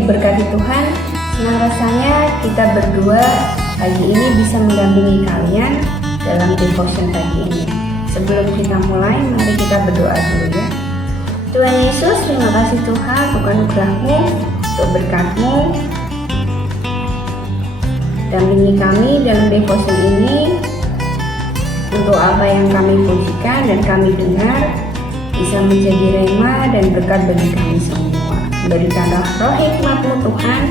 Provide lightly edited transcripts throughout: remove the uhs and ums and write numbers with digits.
diberkati Tuhan, senang rasanya kita berdua pagi ini bisa mendampingi kalian dalam devotion pagi ini. Sebelum kita mulai, mari kita berdoa dulu ya. Tuhan Yesus, terima kasih Tuhan untuk anugerah-Mu, untuk berkat-Mu. Dampingi kami dalam devotion ini, untuk apa yang kami pujikan dan kami dengar bisa menjadi rema dan berkat bagi kami semua. Berikanlah roh hikmat-Mu Tuhan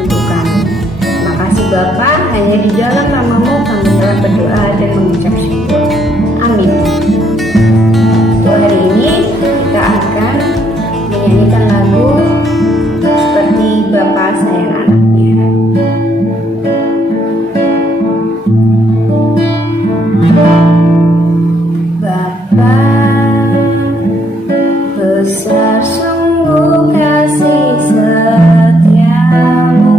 untuk kami. Terima kasih Bapa, hanya di dalam nama-Mu kami telah berdoa dan mengucap syukur. Amin. Untuk hari ini kita akan menyanyikan lagu Seperti Bapa Sayang Anaknya. Bapa, besar sungguh kasih setiamu,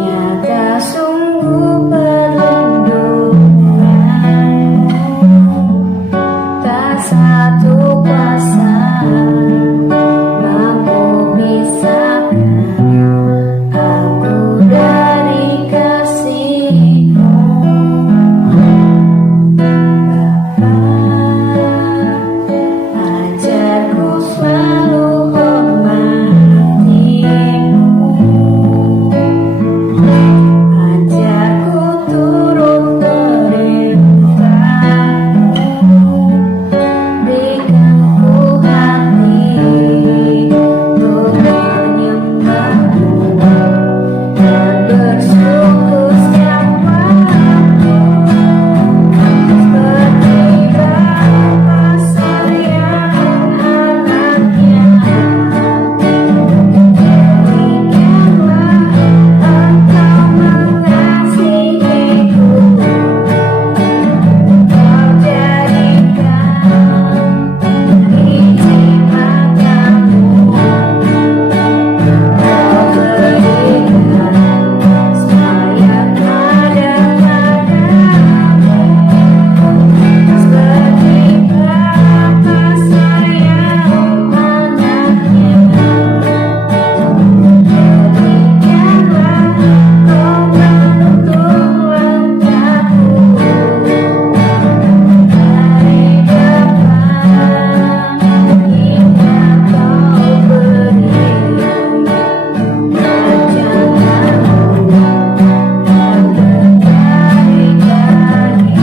nyata sungguh perlindunganmu, tak satu kuasa mampu pisahkan aku dari kasih-Mu. Ajarku selalu hormati-Mu, ajarku turut perintah-Mu, berikan ku hati untuk menyembah-Mu dan bersyukur setiap waktu. Seperti Bapa sayang anaknya, berikanlah Engkau mengasihiku, Kau jadikan biji matamu, Kau berikan sayang pada padamu, seperti Bapa sayang anaknya. Berikanlah Kau menuntun langkahku dari depan hingga Kau beri rancangan-Mu yang berkali-kali.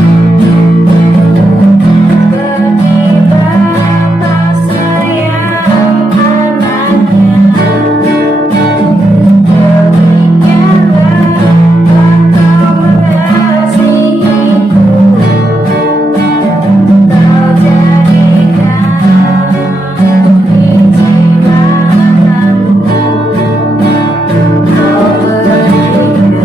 Seperti Bapa sayang anaknya, berikanlah Engkau mengasihiku, Kau jadikan biji matamu, Kau berikan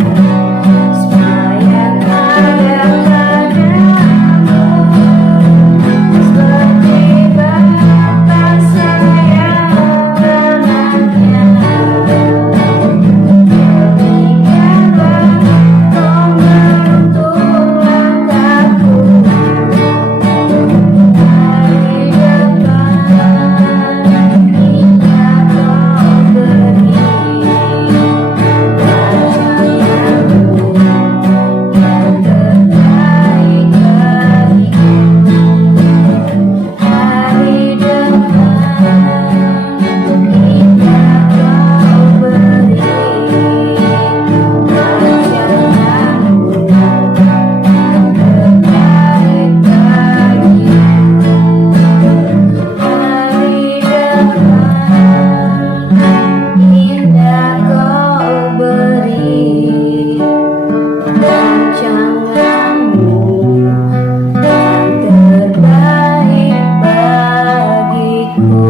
sayang pada padamu, seperti Bapa sayang anaknya. Berikanlah Kau menuntun langkahku dari depan hingga Kau beri rancangan-Mu yang terbaik bagiku. Hari depan hingga Kau beri rancangan-Mu yang terbaik bagiku. Hari depan hingga Kau beri rancangan-Mu yang terbaik bagiku.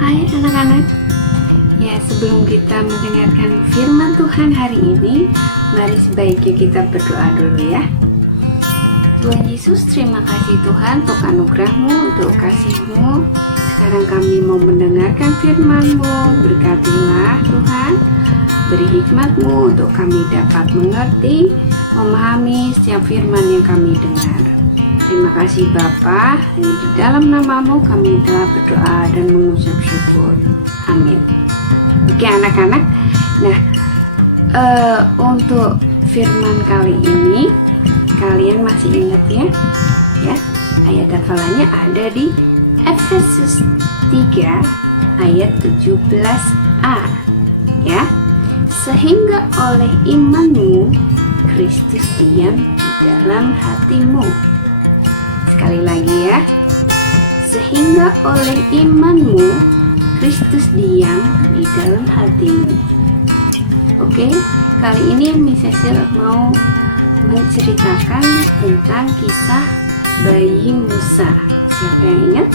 Hai anak-anak. Ya, sebelum kita mendengarkan firman Tuhan hari ini, mari sebaiknya kita berdoa dulu ya. Tuhan Yesus, terima kasih Tuhan untuk anugerah-Mu, untuk kasih-Mu. Sekarang kami mau mendengarkan firman-Mu. Berkatilah Tuhan beri hikmat-Mu untuk kami dapat mengerti, memahami setiap firman yang kami dengar. Terima kasih Bapa, hanya di dalam nama-Mu kami telah berdoa dan mengucap syukur. Amin. Oke anak-anak, nah untuk firman kali ini kalian masih ingat ya, ayat hafalannya ada di Efesus 3 ayat 17a ya. Sehingga oleh imanmu Kristus diam di dalam hatimu. Sekali lagi ya. Sehingga oleh imanmu Kristus diam di dalam hatimu. Oke, kali ini Miss Cecil mau menceritakan tentang kisah bayi Musa. Siapa yang ingat?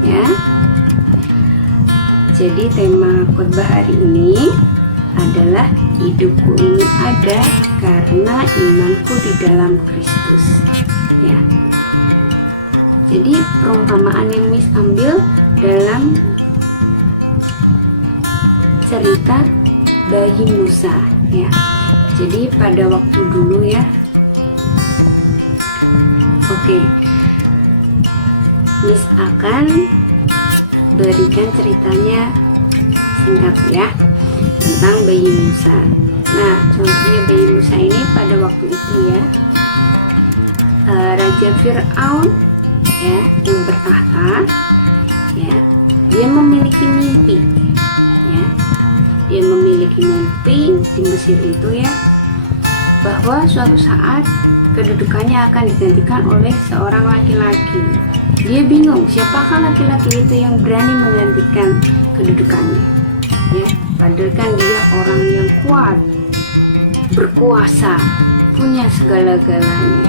Ya. Jadi tema khotbah hari ini adalah hidupku ini ada karena imanku di dalam Kristus. Ya. Jadi perumpamaan yang Miss ambil dalam cerita bayi Musa ya. Jadi pada waktu dulu ya. Oke. Miss akan berikan ceritanya singkat ya tentang bayi Musa. Nah, contohnya bayi Musa ini pada waktu itu ya, Raja Fir'aun ya yang bertahta ya, dia memiliki mimpi ya, dia memiliki mimpi di Mesir itu ya, bahwa suatu saat kedudukannya akan digantikan oleh seorang laki-laki. Dia bingung siapakah laki-laki itu yang berani menggantikan kedudukannya ya, padahal kan dia orang yang kuat, berkuasa, punya segala-galanya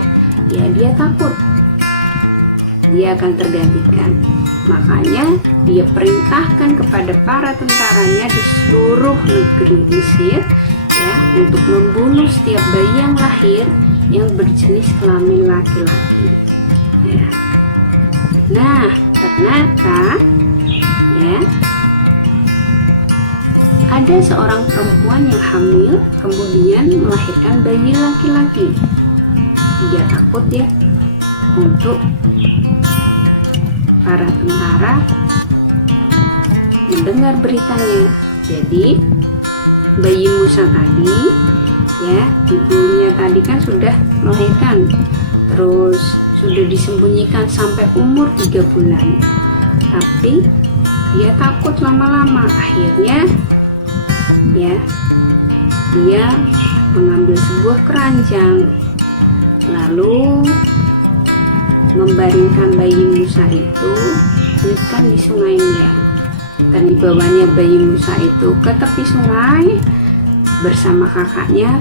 ya. Dia takut dia akan tergantikan, makanya dia perintahkan kepada para tentaranya di seluruh negeri Mesir ya, untuk membunuh setiap bayi yang lahir yang berjenis kelamin laki-laki ya. Nah, ternyata ya ada seorang perempuan yang hamil kemudian melahirkan bayi laki-laki. Dia takut ya untuk para tentara mendengar beritanya. Jadi bayi Musa tadi ya, ibunya tadi kan sudah melahirkan, terus sudah disembunyikan sampai umur 3 bulan, tapi dia takut lama-lama. Akhirnya ya dia mengambil sebuah keranjang lalu membaringkan bayi Musa itu di sungai Nil, dan dibawanya bayi Musa itu ke tepi sungai bersama kakaknya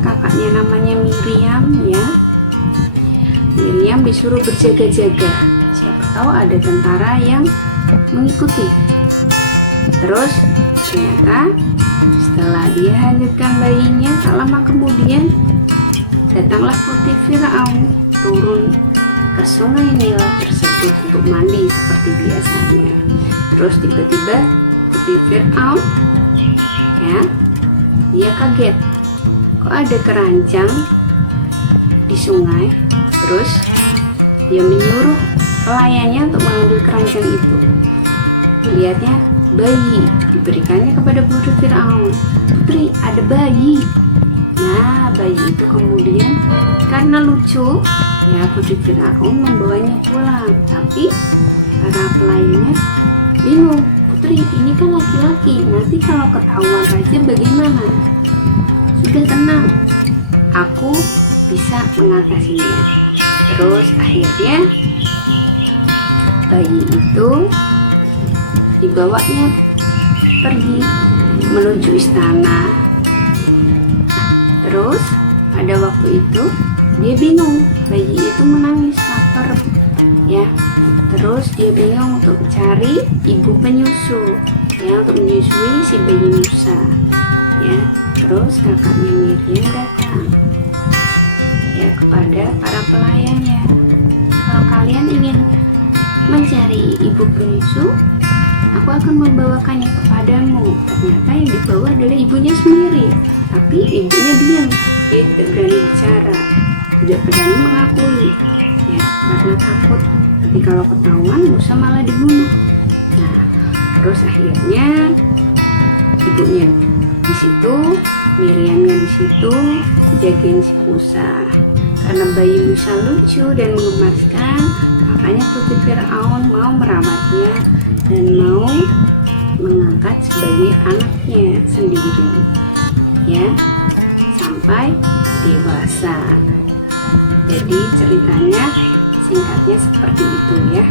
namanya Miriam ya. Miriam disuruh berjaga-jaga, siapa tahu ada tentara yang mengikuti. Terus ternyata setelah dia hanyutkan bayinya, tak lama kemudian datanglah putri Firaun turun ke sungai Nil tersebut untuk mandi seperti biasanya. Terus tiba-tiba putri Firaun ya, dia kaget, kok ada keranjang di sungai. Terus dia menyuruh pelayannya untuk mengambil keranjang itu. Dilihatnya bayi, diberikannya kepada putri Firaun. Putri, ada bayi. Nah, bayi itu kemudian karena lucu ya, putri Firaun membawanya pulang. Tapi para pelayannya bingung, putri ini kan laki-laki, nanti kalau ketahuan raja bagaimana? Sudah tenang, aku bisa mengatasinya. Terus akhirnya bayi itu dibawanya pergi menuju istana. Terus pada waktu itu dia bingung, bayi itu menangis lapar ya. Terus dia bingung untuk cari ibu penyusu ya, untuk menyusui si bayi Musa ya. Terus kakaknya Miriam datang ya kepada para pelayannya, kalau kalian ingin mencari ibu penyusu, aku akan membawakannya kepadamu. Ternyata yang dibawa adalah ibunya sendiri, tapi ibunya diam, dia tidak berani bicara, tidak berani mengakui, ya, karena takut nanti kalau ketahuan Musa malah dibunuh. Nah, terus akhirnya ibunya di situ, Miriamnya di situ jagain si Musa. Karena bayi Musa lucu dan menggemaskan, makanya putri Firaun mau merawatnya dan mau mengangkat sebagai anaknya sendiri, ya, sampai dewasa. Jadi ceritanya singkatnya seperti itu, ya.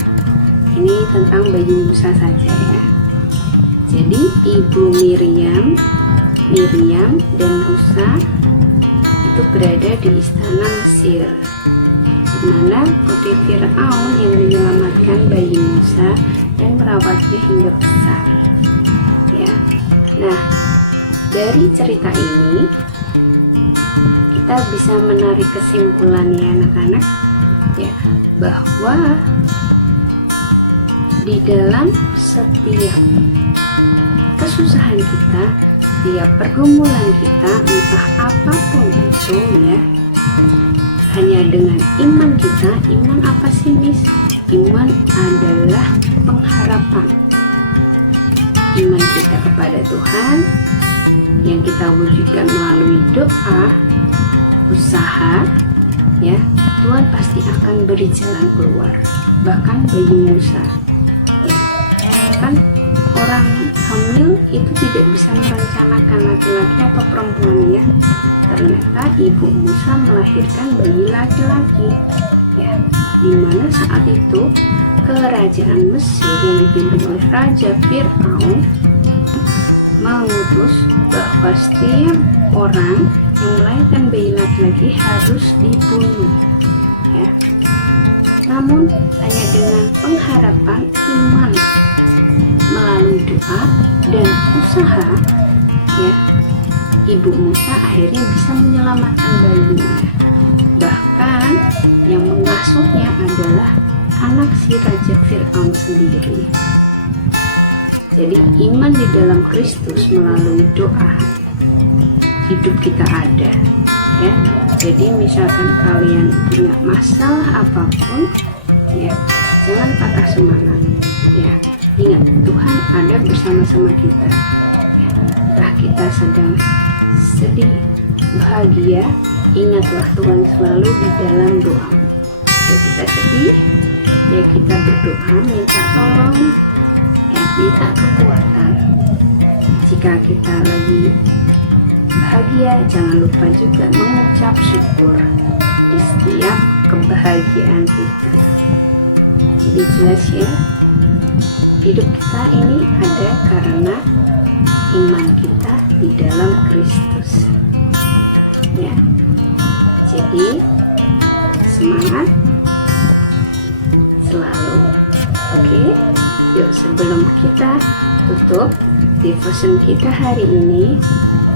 Ini tentang bayi Musa saja, ya. Jadi ibu Miriam dan Musa itu berada di istana Mesir, di mana putri Firaun yang menyelamatkan bayi Musa dan merawatnya hingga besar, ya. Nah, dari cerita ini kita bisa menarik kesimpulan, ya anak-anak, ya, bahwa di dalam setiap kesusahan kita, setiap pergumulan kita, entah apapun itu, ya, hanya dengan iman kita. Iman apa sih, Miss? Iman adalah pengharapan. Iman kita kepada Tuhan yang kita wujudkan melalui doa, usaha, ya, Tuhan pasti akan beri jalan keluar. Bahkan bayi Musa, ya, kan orang hamil itu tidak bisa merencanakan laki-laki atau perempuan, ya. Ternyata ibu Musa melahirkan bayi laki-laki, ya, dimana saat itu kerajaan Mesir yang dipimpin oleh Raja Firaun mengutus bahwa setiap orang yang melahirkan bayi laki-laki harus dibunuh, ya. Namun hanya dengan pengharapan iman melalui doa dan usaha, ya, ibu Musa akhirnya bisa menyelamatkan bayinya. Bahkan yang mengasuhnya adalah anak si Raja Firaun sendiri. Jadi iman di dalam Kristus melalui doa, hidup kita ada, ya. Jadi misalkan kalian punya masalah apapun, ya, jangan patah semangat, ya. Ingat, Tuhan ada bersama-sama kita, ya. Entah kita sedang sedih, bahagia, ingatlah Tuhan selalu di dalam doa. Jika kita sedih, ya kita berdoa, minta tolong, ya, minta kekuatan. Jika kita lagi bahagia, jangan lupa juga mengucap syukur di setiap kebahagiaan kita. Jadi jelas, ya, hidup kita ini ada karena iman kita di dalam Kristus, ya. Jadi semangat selalu. Oke, yuk sebelum kita tutup devotion kita hari ini,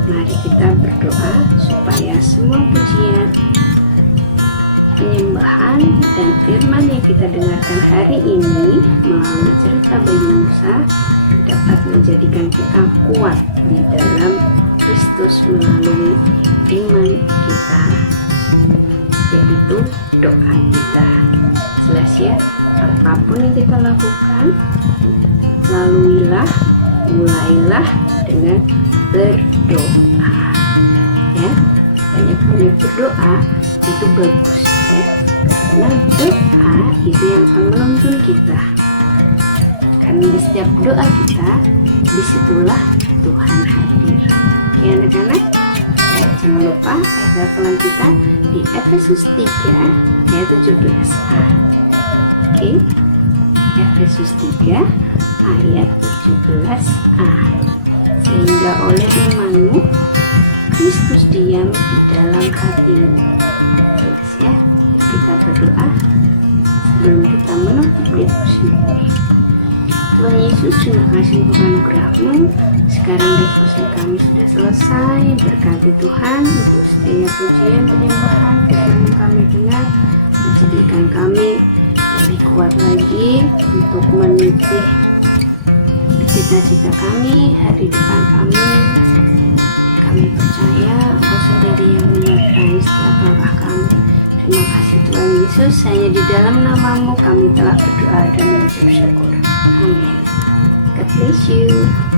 mari kita berdoa supaya semua pujian, penyembahan, dan firman yang kita dengarkan hari ini melalui cerita bayi Musa dapat menjadikan kita kuat di dalam Kristus melalui iman kita, yaitu doa kita. Jelas, ya, apapun yang kita lakukan, laluilah, mulailah dengan berdoa, ya. Banyak-banyak berdoa itu bagus, ya, karena doa itu yang akan menuntun kita. Karena di setiap doa kita, disitulah Tuhan hadir. Oke anak-anak, ya, jangan lupa ayat hafalan kita di Efesus 3 ayat 17a. Oke, Efesus 3 ayat 17a. Sehingga oleh imanmu Kristus diam di dalam hatimu. Terus, ya, kita berdoa sebelum kita menutup devosi ini. Tuhan Yesus, terima kasih untuk anugerah-Mu. Sekarang devosi kami sudah selesai. Berkati Tuhan untuk setiap pujian, penyembahan, firman kami dengar, menjadikan kami lebih kuat lagi untuk meniti cita-cita kami, hari depan kami. Kami percaya Engkau sendiri yang menyertai setiap langkah kami. Terima kasih Tuhan Yesus, hanya di dalam nama-Mu kami telah berdoa dan mengucap syukur. Amin. God bless you.